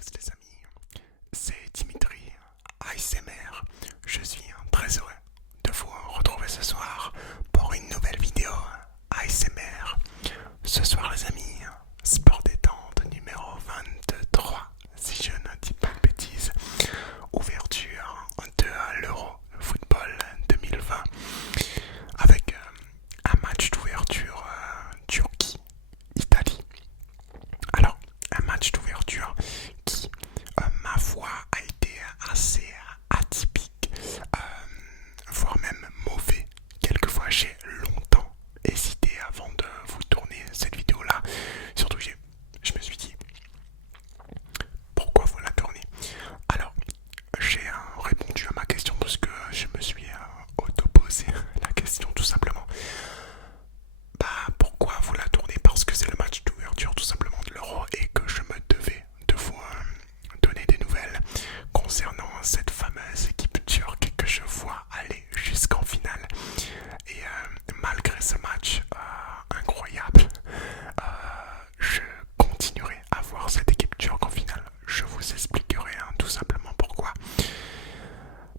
tous les amis, c'est Dimitri, ASMR. Je suis très heureux de vous retrouver ce soir pour une nouvelle vidéo ASMR. Ce soir les amis, sport détente numéro 23, si je ne dis pas de bêtises. Ouverture de l'Euro-Football 2020 avec un match d'ouverture Turquie, Italie. Alors, un match d'ouverture qui, ma foi, a été assez atypique, voire même mauvais. Quelquefois, j'ai longtemps hésité avant de vous tourner cette vidéo-là. Surtout, je me suis dit, pourquoi vous la tournez? Alors, j'ai répondu à ma question parce que je me suis auto-posé la question tout simplement. Pourquoi vous la tournez? Parce que c'est le match d'ouverture tout simplement de l'Euro et que je me devais de vous donner des nouvelles concernant cette fameuse équipe turque que je vois aller jusqu'en finale. Et malgré ce match incroyable, je continuerai à voir cette équipe turque en finale. Je vous expliquerai tout simplement pourquoi.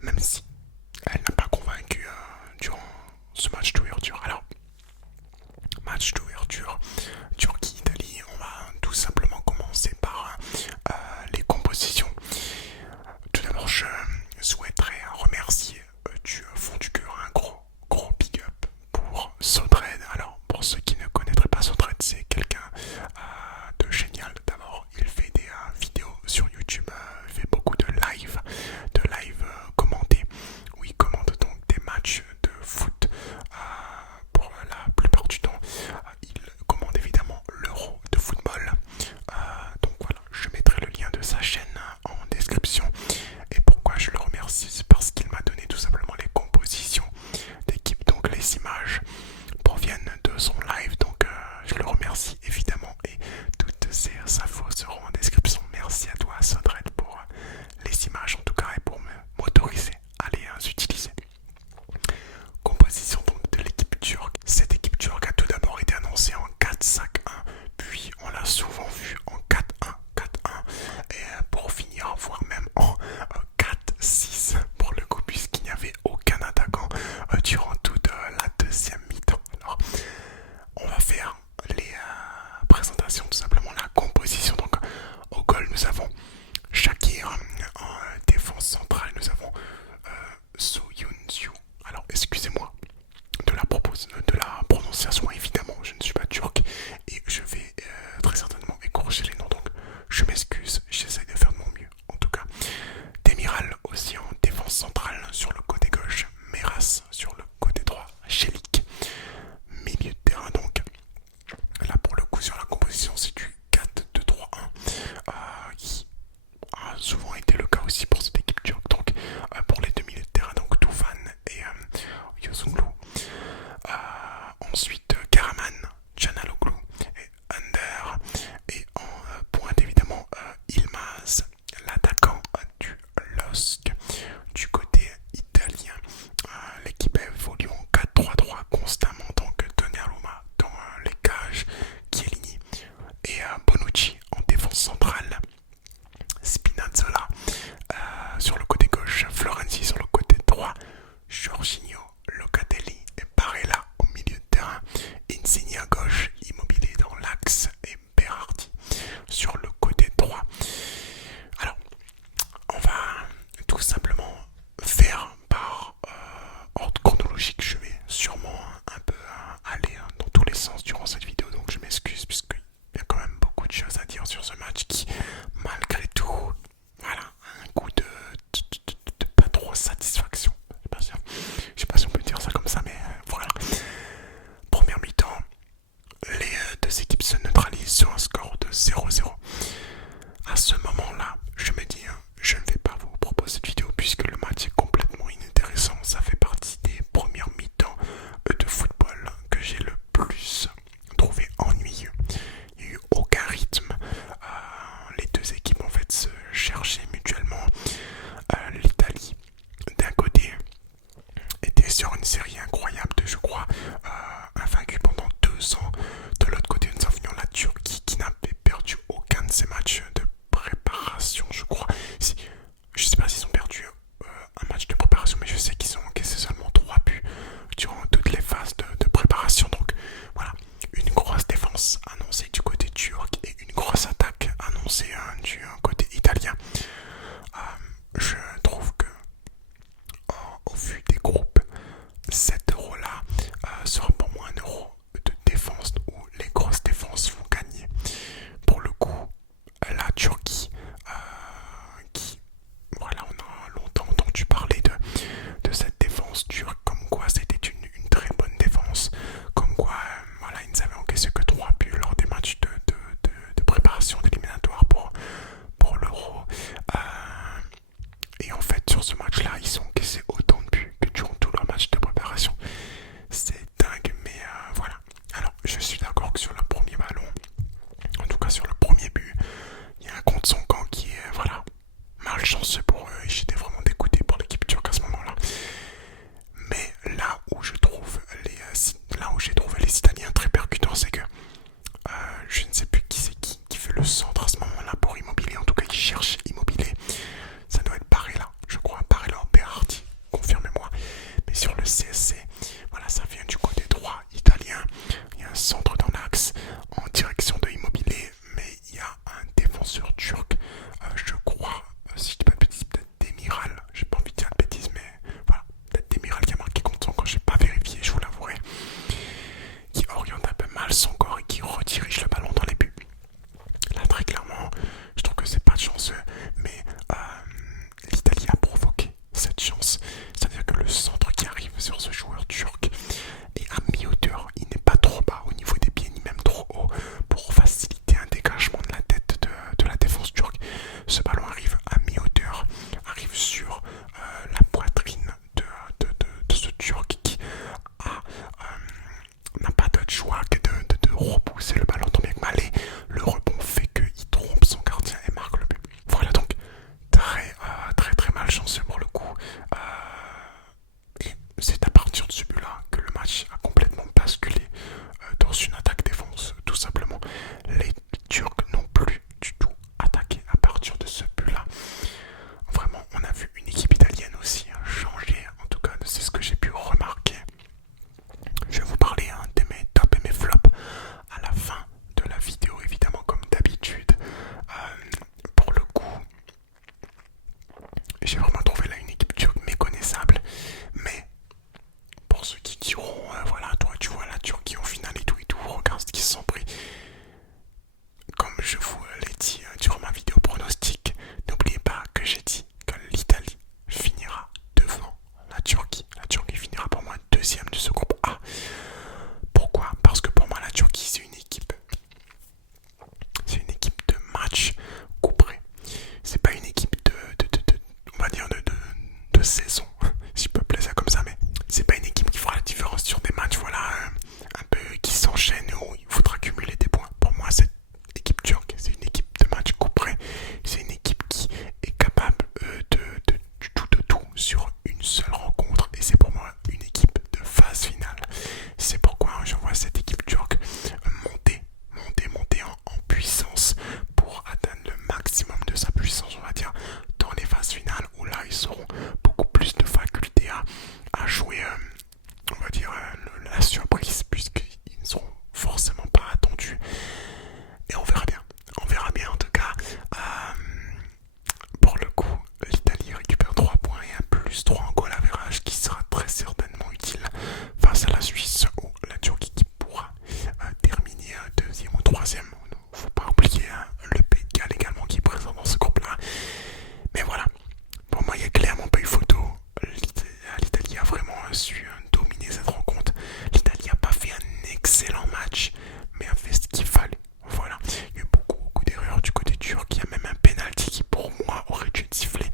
Même si elle n'a pas convaincu durant ce match d'ouverture. Alors, match d'ouverture Turquie-Italie, on va tout simplement commencer par les compositions. Tout d'abord, je souhaiterais remercier du fond du cœur un gros big up pour Sodred. Alors, pour ceux qui ne connaîtraient pas Sodred, c'est quelqu'un de génial. D'abord, il fait des vidéos sur YouTube, il fait beaucoup de live commentés, où il commente donc des matchs de foot. Pour la plupart du temps, il commande évidemment l'Euro de football. Donc voilà, je mettrai le lien de sa chaîne en description. Et pourquoi je le remercie, c'est parce qu'il m'a donné tout simplement les compositions d'équipe. Donc les images proviennent de son live. Donc je le remercie évidemment. Et toutes ces infos seront en description. Merci à toi Sodred pour les images en tout cas et pour m'autoriser à les utiliser. Composition donc de l'équipe turque. Cette équipe turque a tout d'abord été annoncée en 4-5-1, puis on l'a souvent vue en 4-1, et pour finir, voire même en 4-6 pour le coup, puisqu'il n'y avait aucun attaquant durant toute la deuxième mi-temps. Alors, on va faire les présentations, tout simplement la composition. Donc, au goal, nous avons Shakir. En défense centrale, nous avons Soyuncu. Alors, excusez-moi de la prononciation, évidemment, je ne suis pas turc et je vais très certainement écorcher les noms, donc je m'excuse, j'essaie de faire de mon mieux. En tout cas, Démiral aussi en défense centrale sur le côté gauche, Meras sur le côté droit, Chelik, milieu de terrain. Donc là, pour le coup, sur la composition, c'est du 4-2-3-1 qui annoncé du côté italien. Je trouve que au vu des groupes, 7 € là sera pour moi un euro de défense où les grosses défenses vont gagner. Pour le coup, la Turquie, qui, voilà, on a longtemps entendu parler de cette défense turque, comme quoi c'était une très bonne défense, comme quoi voilà, ils n'avaient encaissé que 3 buts lors des matchs de préparation d'éliminatoire pour l'Euro. Et en fait, sur ce match-là, ils ont encaissé autant de buts que durant tout leur match de préparation. C'est dingue, mais voilà. Alors, je suis d'accord que sur le premier ballon, en tout cas sur le premier but, il y a un contre son camp qui est, voilà, malchanceux pour eux. Et j'étais vraiment dégoûté pour l'équipe turque à ce moment-là. Mais là où j'ai trouvé les Italiens très percutants, c'est que je ne sais plus qui c'est qui fait le centre à ce moment-là pour Immobilier. En tout cas, qui cherche Immobilier. Ça doit être Barella, je crois, Barella ou Berardi, confirmez-moi. Mais sur le CSC, voilà, ça vient du côté droit italien. Il y a un centre dans l'axe en direction de Immobilier, mais il y a un défenseur turc, je crois, si je dis pas de bêtises, peut-être Démiral, j'ai pas envie de dire de bêtises, mais voilà, peut-être Démiral qui a marqué contre son camp, j'ai pas vérifié, je vous l'avouerai, qui oriente un peu mal son corps et qui redirige le ballon dans les buts. Là, très clairement, je trouve que c'est pas de chanceux, mais l'Italie a provoqué cette chance. C'est-à-dire que le centre qui arrive sur ce joueur turc est à mi-hauteur. Il n'est pas trop bas au niveau des pieds, ni même trop haut, pour faciliter un dégagement de la tête de la défense turque. Ce ballon arrive à mi-hauteur, arrive sur la poitrine de ce turc qui n'a pas d'autre choix que de repousser le ballon tant bien que mal, et le rebond fait qu'il trompe son gardien et marque le but. Voilà, donc très malchanceux pour le coup. Et c'est à partir de ce but là que le match a complètement basculé dans une attaque-défense, tout simplement. Les Turcs n'ont plus du tout attaqué à partir de ce but là. Vraiment, on a vu une équipe italienne aussi changer, en tout cas c'est ce que j'ai pu remarquer. Je vais vous parler de mes tops et mes flops à la fin de la vidéo, évidemment, comme d'habitude. Pour le coup, j'ai vraiment trouvé là une équipe turque méconnaissable, mais pour ceux qui diront voilà, toi tu vois la Turquie en finale et tout, regarde ce qu'ils se sont pris. Comme je vous l'ai dit durant ma vidéo pronostic, n'oubliez pas que j'ai dit que l'Italie finira devant la Turquie. La Turquie finira pour moi deuxième de ce groupe A. Pourquoi? Parce que pour moi la Turquie c'est une équipe de match couperé. C'est pas une équipe on va dire de saison, si je peux appeler ça comme ça, mais c'est pas une équipe qui fera la différence sur des matchs, voilà, un peu qui s'enchaînent où il faudra cumuler des points. Pour moi, cette équipe turque, c'est une équipe de match couperé. C'est une équipe qui est capable de tout sur une seule rencontre, et c'est pour moi une équipe de phase finale. C'est pourquoi je vois cette équipe turque monter en puissance pour atteindre le maximum de sa puissance, on va dire, dans les phases finales, où là ils auront beaucoup plus de faculté à jouer, on va dire, la surprise, puisqu'ils ne seront forcément pas attendus. Et on verra bien en tout cas. Pour le coup, l'Italie récupère 3 points et un +3 en goal average qui sera très certainement utile face à la Suisse ou la Turquie qui pourra terminer deuxième ou troisième. Faut pas oublier le Pays de Galles également qui est présent dans ce groupe-là. Mais voilà, pour moi il n'y a clairement pas eu photo. L'Italie a vraiment su dominer cette rencontre. L'Italie n'a pas fait un excellent match, mais a fait ce qu'il fallait. Voilà, il y a eu beaucoup d'erreurs du côté turc. Il y a même un penalty qui pour moi aurait dû être sifflé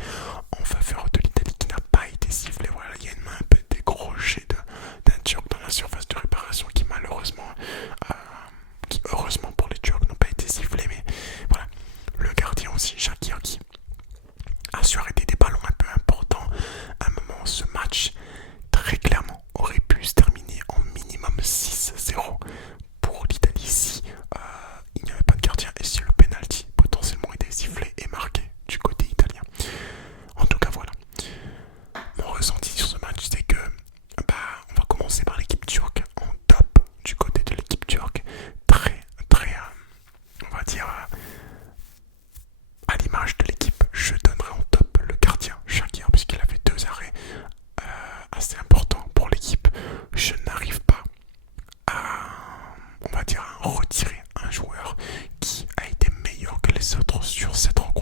en faveur de l'Italie qui n'a pas été sifflé. Voilà, il y a une main un peu décrochée d'un Turc dans la surface de réparation qui malheureusement, qui heureusement pour les Turcs n'ont pas été sifflés. Mais voilà, le gardien aussi, Shakir, qui a su arrêter des ballons un peu importants. À un moment, ce match très clairement aurait pu se terminer en minimum 6-0 pour l'Italie si il n'y avait pas de gardien et si le penalty potentiellement était sifflé et marqué du côté italien. En tout cas voilà, mon ressenti sur ce match c'est que on va commencer par l'équipe turque. En top du côté de l'équipe turque, très on va dire l'image de l'équipe, je donnerai en top le gardien Shakir, puisqu'il a fait 2 arrêts assez importants pour l'équipe. Je n'arrive pas à, on va dire, à retirer un joueur qui a été meilleur que les autres sur cette rencontre.